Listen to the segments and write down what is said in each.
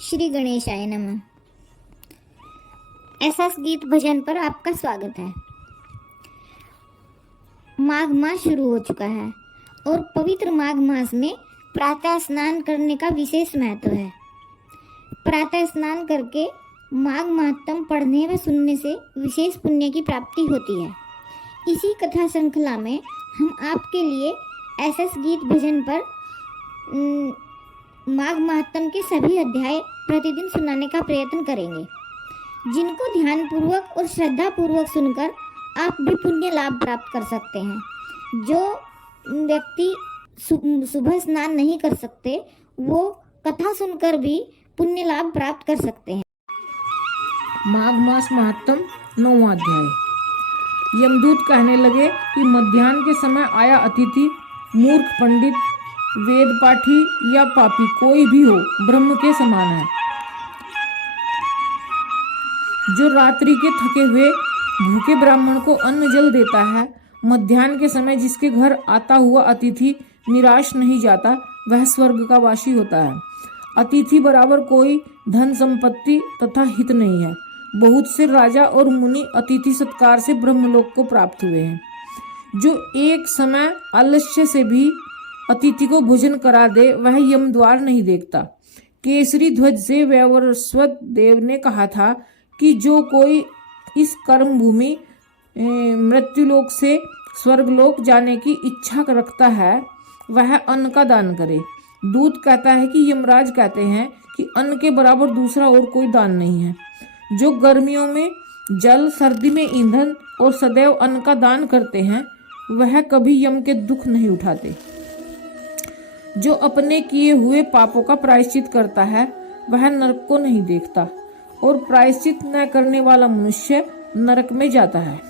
श्री गणेशाय नमः। एसएस गीत भजन पर आपका स्वागत है। माघ मास शुरू हो चुका है और पवित्र माघ मास में प्रातः स्नान करने का विशेष महत्व है। प्रातः स्नान करके माघ महात्म पढ़ने व सुनने से विशेष पुण्य की प्राप्ति होती है। इसी कथा श्रृंखला में हम आपके लिए एसएस गीत भजन पर माघ महात्म के सभी अध्याय प्रतिदिन सुनाने का प्रयत्न करेंगे, जिनको ध्यानपूर्वक और श्रद्धापूर्वक सुनकर आप भी पुण्य लाभ प्राप्त कर सकते हैं। जो व्यक्ति सुबह स्नान नहीं कर सकते वो कथा सुनकर भी पुण्य लाभ प्राप्त कर सकते हैं। माघ मास महात्म 9वां अध्याय। यमदूत कहने लगे कि मध्याह्न के समय आया अतिथि मूर्ख, पंडित, वेद पाठी या पापी कोई भी हो, ब्रह्म के समान है। जो रात्रि के थके हुए भूखे ब्राह्मण को अन्न जल देता है, मध्याह्न के समय जिसके घर आता हुआ अतिथि निराश नहीं जाता, वह स्वर्ग का वासी होता है। अतिथि बराबर कोई धन संपत्ति तथा हित नहीं है। बहुत से राजा और मुनि अतिथि सत्कार से ब्रह्मलोक को प्राप्त हुए हैं। जो एक समय आलस्य से भी अतिथि को भोजन करा दे, वह यम द्वार नहीं देखता। केसरी ध्वज से वैवस्वत देव ने कहा था कि जो कोई इस कर्म भूमि मृत्युलोक से स्वर्गलोक जाने की इच्छा रखता है, वह अन्न का दान करे। दूत कहता है कि यमराज कहते हैं कि अन्न के बराबर दूसरा और कोई दान नहीं है। जो गर्मियों में जल, सर्दी में ईंधन और सदैव अन्न का दान करते हैं, वह कभी यम के दुख नहीं उठाते। जो अपने किए हुए पापों का प्रायश्चित करता है, वह नरक को नहीं देखता, और प्रायश्चित न करने वाला मनुष्य नरक में जाता है।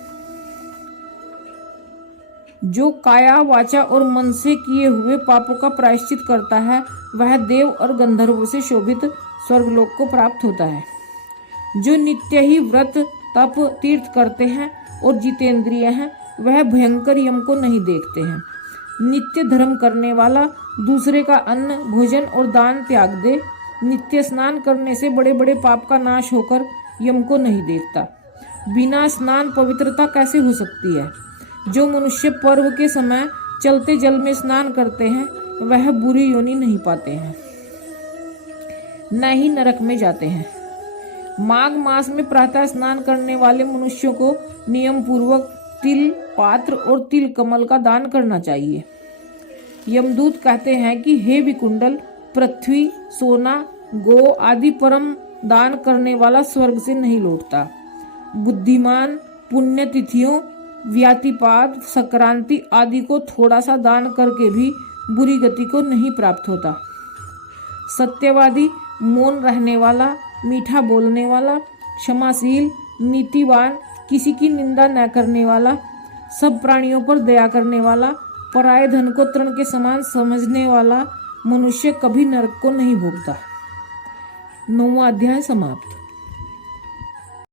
जो काया, वाचा और मन से किए हुए पापों का प्रायश्चित करता है, वह देव और गंधर्वों से शोभित स्वर्गलोक को प्राप्त होता है। जो नित्य ही व्रत, तप, तीर्थ करते हैं और जितेंद्रिय हैं, वह भयंकर यम को नहीं देखते हैं। नित्य धर्म करने वाला दूसरे का अन्न, भोजन और दान त्याग दे। नित्य स्नान करने से बड़े बड़े पाप का नाश होकर यम को नहीं देखता। बिना स्नान पवित्रता कैसे हो सकती है? जो मनुष्य पर्व के समय चलते जल में स्नान करते हैं, वह बुरी योनि नहीं पाते हैं, न ही नरक में जाते हैं। माघ मास में प्रातः स्नान करने वाले मनुष्यों को नियम पूर्वक तिल, पात्र और तिल कमल का दान करना चाहिए। यमदूत कहते हैं कि हे विकुंडल, पृथ्वी, सोना, गो आदि परम दान करने वाला स्वर्ग से नहीं लौटता। बुद्धिमान पुण्य तिथियों, व्यातिपात, संक्रांति आदि को थोड़ा सा दान करके भी बुरी गति को नहीं प्राप्त होता। सत्यवादी, मौन रहने वाला, मीठा बोलने वाला, क्षमाशील, नीतिवान, किसी की निंदा न करने वाला, सब प्राणियों पर दया करने वाला, पराये धन को तृण के समान समझने वाला मनुष्य कभी नरक को नहीं भोगता। 9वां अध्याय समाप्त।